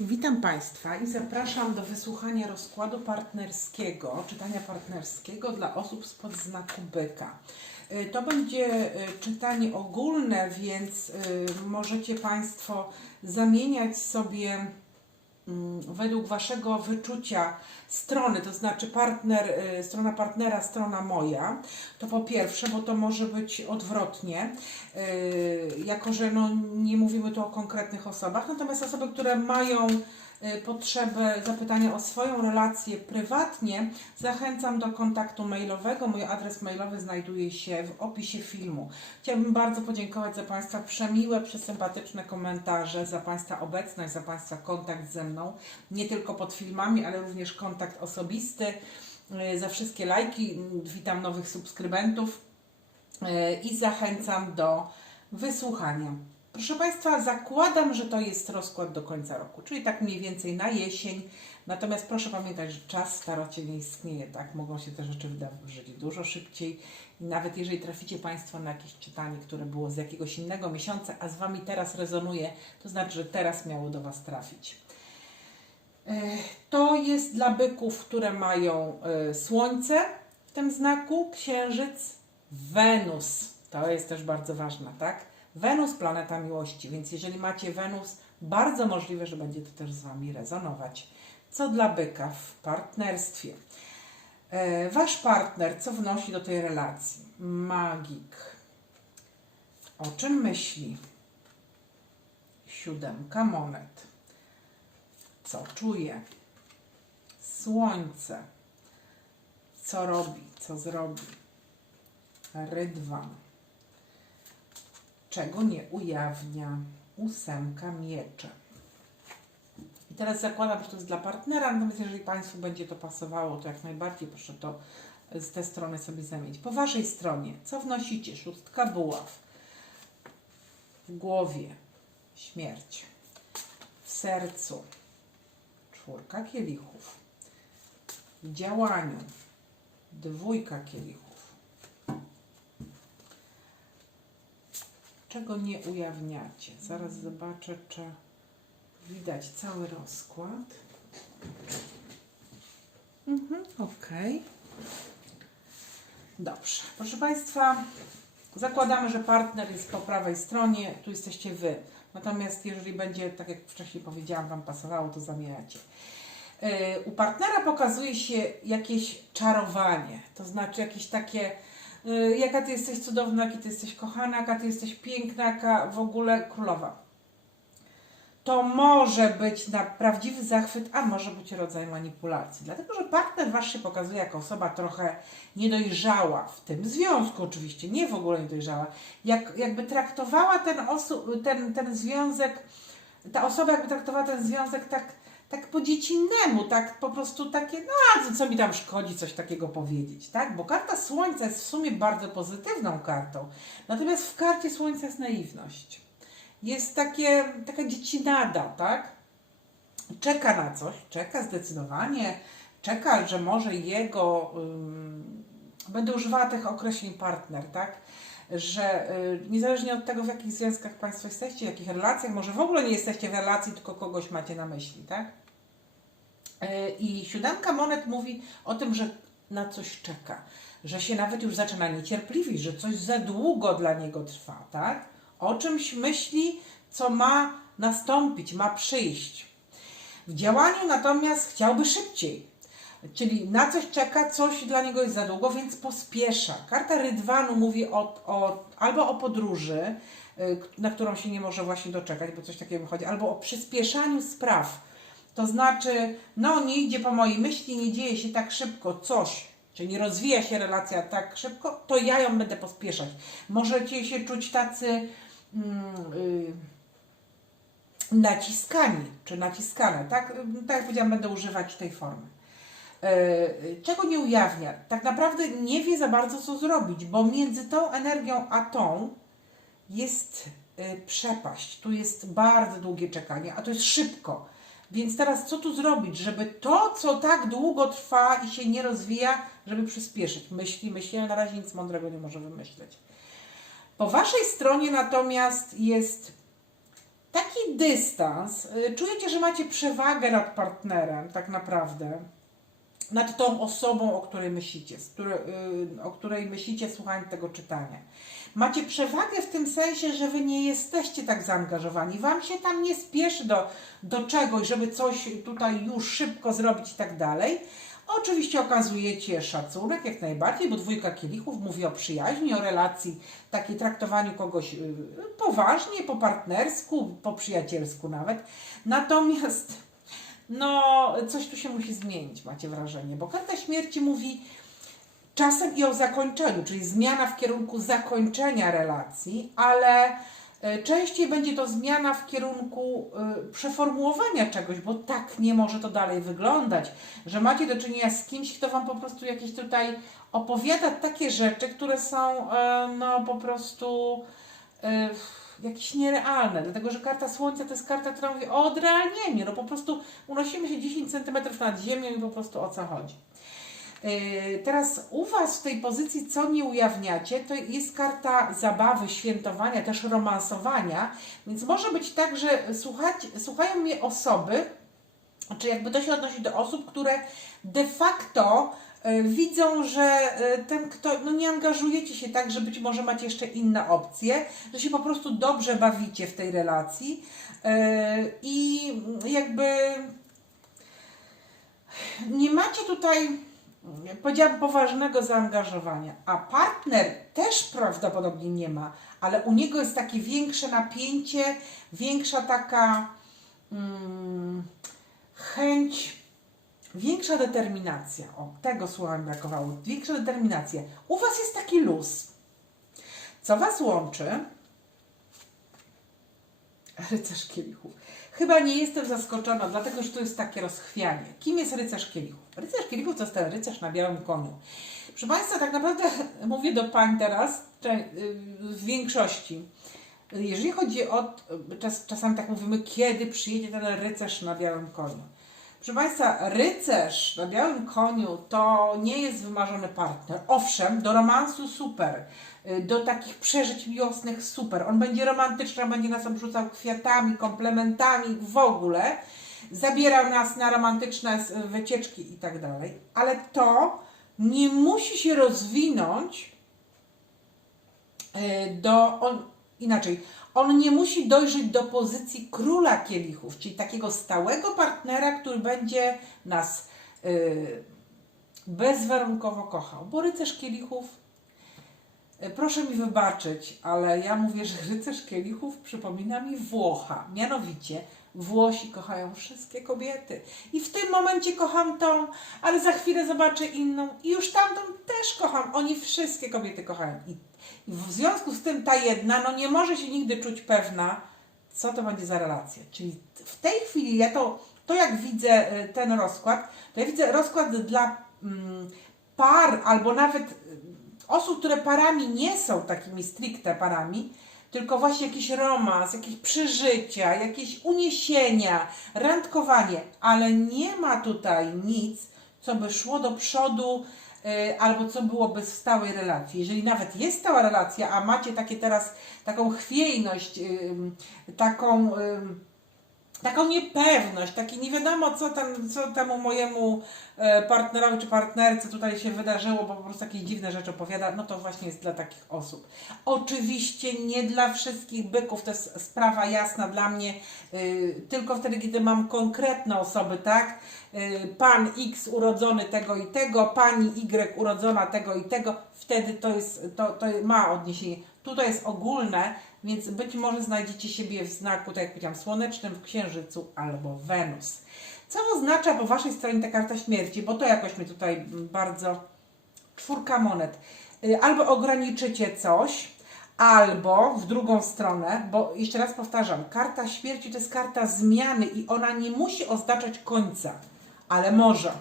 Witam Państwa i zapraszam do wysłuchania rozkładu partnerskiego, czytania partnerskiego dla osób spod znaku byka. Y, To będzie y, czytanie ogólne, więc y, możecie Państwo zamieniać sobie według Waszego wyczucia strony, to znaczy partner, y, strona partnera, strona moja, to po pierwsze, bo to może być odwrotnie, y, jako że no, nie mówimy tu o konkretnych osobach, natomiast osoby, które mają potrzebę zapytania o swoją relację prywatnie, zachęcam do kontaktu mailowego. Mój adres mailowy znajduje się w opisie filmu. Chciałabym bardzo podziękować za Państwa przemiłe, przesympatyczne komentarze, za Państwa obecność, za Państwa kontakt ze mną, nie tylko pod filmami, ale również kontakt osobisty, y, za wszystkie lajki. Witam nowych subskrybentów y, i zachęcam do wysłuchania. Proszę Państwa, zakładam, że to jest rozkład do końca roku, czyli tak mniej więcej na jesień. Natomiast proszę pamiętać, że czas w tarocie nie istnieje, tak? Mogą się te rzeczy wydarzyć dużo szybciej. I nawet jeżeli traficie Państwo na jakieś czytanie, które było z jakiegoś innego miesiąca, a z Wami teraz rezonuje, to znaczy, że teraz miało do Was trafić. E, To jest dla byków, które mają e, Słońce w tym znaku, Księżyc, Wenus. To jest też bardzo ważne, tak? Wenus, planeta miłości, więc jeżeli macie Wenus, bardzo możliwe, że będzie to też z Wami rezonować. Co dla byka w partnerstwie? E, Wasz partner, co wnosi do tej relacji? Magik. O czym myśli? Siódemka monet. Co czuje? Słońce. Co robi? Co zrobi? Rydwan. Czego nie ujawnia? Ósemka miecze. I teraz zakładam, że to jest dla partnera, natomiast jeżeli Państwu będzie to pasowało, to jak najbardziej proszę to z tej strony sobie zamienić. Po Waszej stronie, co wnosicie? Szóstka buław. W głowie śmierć. W sercu czwórka kielichów. W działaniu dwójka kielichów. Czego nie ujawniacie? Zaraz zobaczę, czy widać cały rozkład. Mhm, okej. Dobrze. Proszę Państwa, zakładamy, że partner jest po prawej stronie, tu jesteście Wy. Natomiast jeżeli będzie, tak jak wcześniej powiedziałam, Wam pasowało, to zamieniacie. Yy, U partnera pokazuje się jakieś czarowanie, to znaczy jakieś takie, jaka Ty jesteś cudowna, jaki Ty jesteś kochana, jaka Ty jesteś piękna, jaka w ogóle królowa. To może być na prawdziwy zachwyt, a może być rodzaj manipulacji. Dlatego, że partner Wasz się pokazuje jako osoba trochę niedojrzała w tym związku, oczywiście, nie w ogóle niedojrzała. Jak, jakby traktowała ten, osu- ten, ten związek, ta osoba jakby traktowała ten związek tak, tak po dziecinnemu, tak po prostu takie, no co- mi tam szkodzi coś takiego powiedzieć, tak? Bo karta Słońca jest w sumie bardzo pozytywną kartą. Natomiast w karcie Słońca jest naiwność. Jest takie, taka dziecinada, tak? Czeka na coś, czeka zdecydowanie, czeka, że może jego, ym, będę używała tych określeń partner, tak? Że y, niezależnie od tego, w jakich związkach Państwo jesteście, w jakich relacjach, może w ogóle nie jesteście w relacji, tylko kogoś macie na myśli, tak? Y, I siódemka monet mówi o tym, że na coś czeka, że się nawet już zaczyna niecierpliwić, że coś za długo dla niego trwa, tak? O czymś myśli, co ma nastąpić, ma przyjść. W działaniu natomiast chciałby szybciej, czyli na coś czeka, coś dla niego jest za długo, więc pospiesza. Karta Rydwanu mówi o, o, albo o podróży, y, na którą się nie może właśnie doczekać, bo coś takiego wychodzi, albo o przyspieszaniu spraw. To znaczy, no nie idzie po mojej myśli, nie dzieje się tak szybko coś, czy nie rozwija się relacja tak szybko, to ja ją będę pospieszać. Możecie się czuć tacy mm, y, naciskani, czy naciskane, tak? Tak jak powiedziałam, będę używać tej formy. E, Czego nie ujawnia? Tak naprawdę nie wie za bardzo, co zrobić, bo między tą energią a tą jest e, przepaść. Tu jest bardzo długie czekanie, a to jest szybko. Więc teraz co tu zrobić, żeby to, co tak długo trwa i się nie rozwija, żeby przyspieszyć? Myśli, myśli, ale na razie nic mądrego nie może wymyśleć. Po waszej stronie natomiast jest taki dystans, y, czujecie, że macie przewagę nad partnerem, tak naprawdę, nad tą osobą, o której myślicie, której, y, o której myślicie słuchając tego czytania. Macie przewagę w tym sensie, że wy nie jesteście tak zaangażowani. Wam się tam nie spieszy do, do czegoś, żeby coś tutaj już szybko zrobić i tak dalej. Oczywiście okazujecie szacunek jak najbardziej, bo dwójka kielichów mówi o przyjaźni, o relacji, takiej traktowaniu kogoś y, poważnie, po partnersku, po przyjacielsku nawet. Natomiast no, coś tu się musi zmienić, macie wrażenie, bo karta śmierci mówi czasem i o zakończeniu, czyli zmiana w kierunku zakończenia relacji, ale e, częściej będzie to zmiana w kierunku e, przeformułowania czegoś, bo tak nie może to dalej wyglądać, że macie do czynienia z kimś, kto wam po prostu jakieś tutaj opowiada takie rzeczy, które są e, no po prostu jakieś nierealne, dlatego że karta Słońca to jest karta, która mówi o odrealnieniu, no po prostu unosimy się 10 cm nad ziemią i po prostu o co chodzi. Yy, Teraz u Was w tej pozycji, co nie ujawniacie, to jest karta zabawy, świętowania, też romansowania, więc może być tak, że słuchać, słuchają mnie osoby, czy jakby to się odnosi do osób, które de facto widzą, że y, ten kto, no nie angażujecie się tak, że być może macie jeszcze inne opcje, że się po prostu dobrze bawicie w tej relacji. Y, i jakby nie macie tutaj, powiedziałam, poważnego zaangażowania, a partner też prawdopodobnie nie ma, ale u niego jest takie większe napięcie, większa taka mm, chęć, większa determinacja. O, tego słowa mi brakowało. Większa determinacja. U Was jest taki luz. Co Was łączy? Rycerz kielichów. Chyba nie jestem zaskoczona, dlatego że to jest takie rozchwianie. Kim jest rycerz kielichów? Rycerz kielichów to jest ten rycerz na białym koniu. Proszę Państwa, tak naprawdę mówię do pań teraz, y, w większości. Jeżeli chodzi o, czas, czasami tak mówimy, kiedy przyjedzie ten rycerz na białym koniu. Proszę Państwa, rycerz na białym koniu to nie jest wymarzony partner. Owszem, do romansu super, y, do takich przeżyć miłosnych super. On będzie romantyczny, będzie nas obrzucał kwiatami, komplementami, w ogóle. Zabierał nas na romantyczne wycieczki i tak dalej. Ale to nie musi się rozwinąć y, do. On, inaczej, on nie musi dojrzeć do pozycji króla kielichów, czyli takiego stałego partnera, który będzie nas y, bezwarunkowo kochał. Bo rycerz kielichów, y, proszę mi wybaczyć, ale ja mówię, że rycerz kielichów przypomina mi Włocha. Mianowicie Włosi kochają wszystkie kobiety. I w tym momencie kocham tą, ale za chwilę zobaczę inną i już tamtą też kocham. Oni wszystkie kobiety kochają. I w związku z tym ta jedna, no nie może się nigdy czuć pewna, co to będzie za relacja. Czyli w tej chwili ja to, to jak widzę y, ten rozkład, to ja widzę rozkład dla mm, par albo nawet y, osób, które parami nie są takimi stricte parami, tylko właśnie jakiś romans, jakieś przeżycia, jakieś uniesienia, randkowanie, ale nie ma tutaj nic, co by szło do przodu y, albo co byłoby w stałej relacji. Jeżeli nawet jest stała relacja, a macie takie teraz taką chwiejność, ym, taką, ym, taką niepewność, taki nie wiadomo co, tam, co temu mojemu e, partnerowi czy partnerce tutaj się wydarzyło, bo po prostu jakieś dziwne rzeczy opowiada, no to właśnie jest dla takich osób. Oczywiście nie dla wszystkich byków, to jest sprawa jasna dla mnie, y, tylko wtedy, kiedy mam konkretne osoby, tak? Y, Pan X urodzony tego i tego, pani Y urodzona tego i tego, wtedy to, jest, to, to ma odniesienie. Tutaj jest ogólne, więc być może znajdziecie siebie w znaku, tak jak powiedziałam, słonecznym, w księżycu albo Wenus. Co oznacza po waszej stronie ta karta śmierci? Bo to jakoś mi tutaj bardzo czwórka monet. Y, Albo ograniczycie coś, albo w drugą stronę, bo jeszcze raz powtarzam, karta śmierci to jest karta zmiany i ona nie musi oznaczać końca, ale może.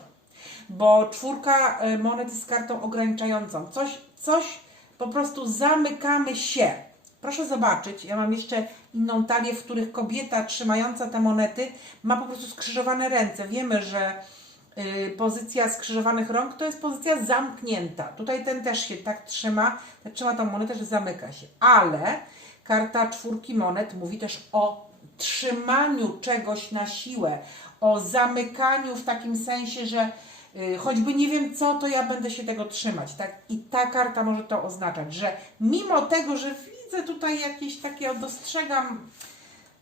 Bo czwórka y, monet jest kartą ograniczającą. Coś, coś po prostu zamykamy się. Proszę zobaczyć, ja mam jeszcze inną talię, w których kobieta trzymająca te monety ma po prostu skrzyżowane ręce. Wiemy, że y, pozycja skrzyżowanych rąk to jest pozycja zamknięta. Tutaj ten też się tak trzyma, tak trzyma tą monetę, że zamyka się. Ale karta czwórki monet mówi też o trzymaniu czegoś na siłę, o zamykaniu w takim sensie, że y, choćby nie wiem co, to ja będę się tego trzymać, tak? I ta karta może to oznaczać, że mimo tego, że widzę tutaj jakieś takie, dostrzegam,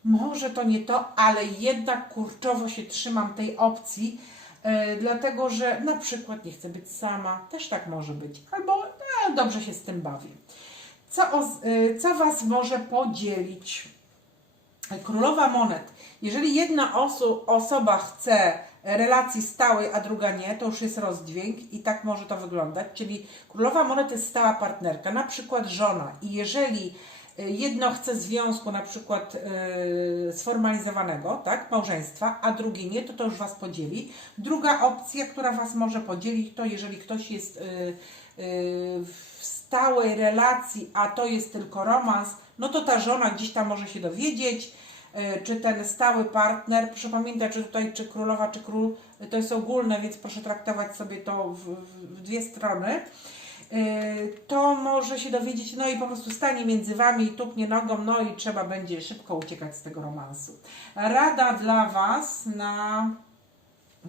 może to nie to, ale jednak kurczowo się trzymam tej opcji, e, dlatego że na przykład nie chcę być sama, też tak może być, albo e, dobrze się z tym bawię. Co, o, e, co Was może podzielić? Królowa Monet. Jeżeli jedna osoba chce relacji stałej, a druga nie, to już jest rozdźwięk i tak może to wyglądać. Czyli Królowa Monet jest stała partnerka, na przykład żona. I jeżeli y, jedno chce związku, na przykład yy, sformalizowanego, tak, małżeństwa, a drugie nie, to to już Was podzieli. Druga opcja, która Was może podzielić, to jeżeli ktoś jest yy, yy, w stałej relacji, a to jest tylko romans, no to ta żona gdzieś tam może się dowiedzieć, czy ten stały partner, proszę pamiętać, że tutaj czy królowa, czy król y, to jest ogólne, więc proszę traktować sobie to w, w, dwie strony. Y, To może się dowiedzieć, no i po prostu stanie między wami i tupnie nogą, no i trzeba będzie szybko uciekać z tego romansu. Rada dla Was na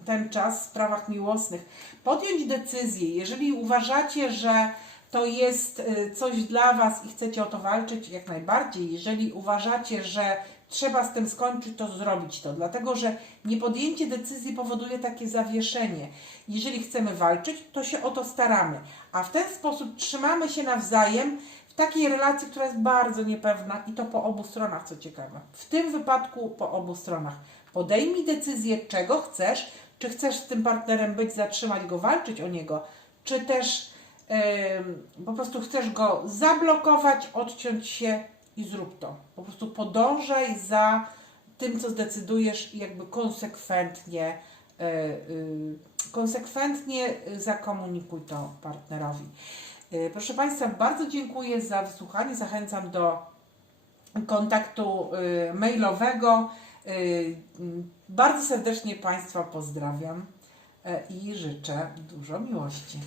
ten czas w sprawach miłosnych. Podjąć decyzję, jeżeli uważacie, że to jest coś dla Was i chcecie o to walczyć, jak najbardziej. Jeżeli uważacie, że trzeba z tym skończyć, to zrobić to, dlatego że niepodjęcie decyzji powoduje takie zawieszenie. Jeżeli chcemy walczyć, to się o to staramy, a w ten sposób trzymamy się nawzajem w takiej relacji, która jest bardzo niepewna i to po obu stronach, co ciekawe. W tym wypadku po obu stronach. Podejmij decyzję, czego chcesz, czy chcesz z tym partnerem być, zatrzymać go, walczyć o niego, czy też po prostu chcesz go zablokować, odciąć się i zrób to. Po prostu podążaj za tym, co zdecydujesz i jakby konsekwentnie, e, y, konsekwentnie zakomunikuj to partnerowi. E, Proszę Państwa, bardzo dziękuję za wysłuchanie. Zachęcam do kontaktu mailowego. Bardzo serdecznie Państwa pozdrawiam e, i życzę dużo miłości.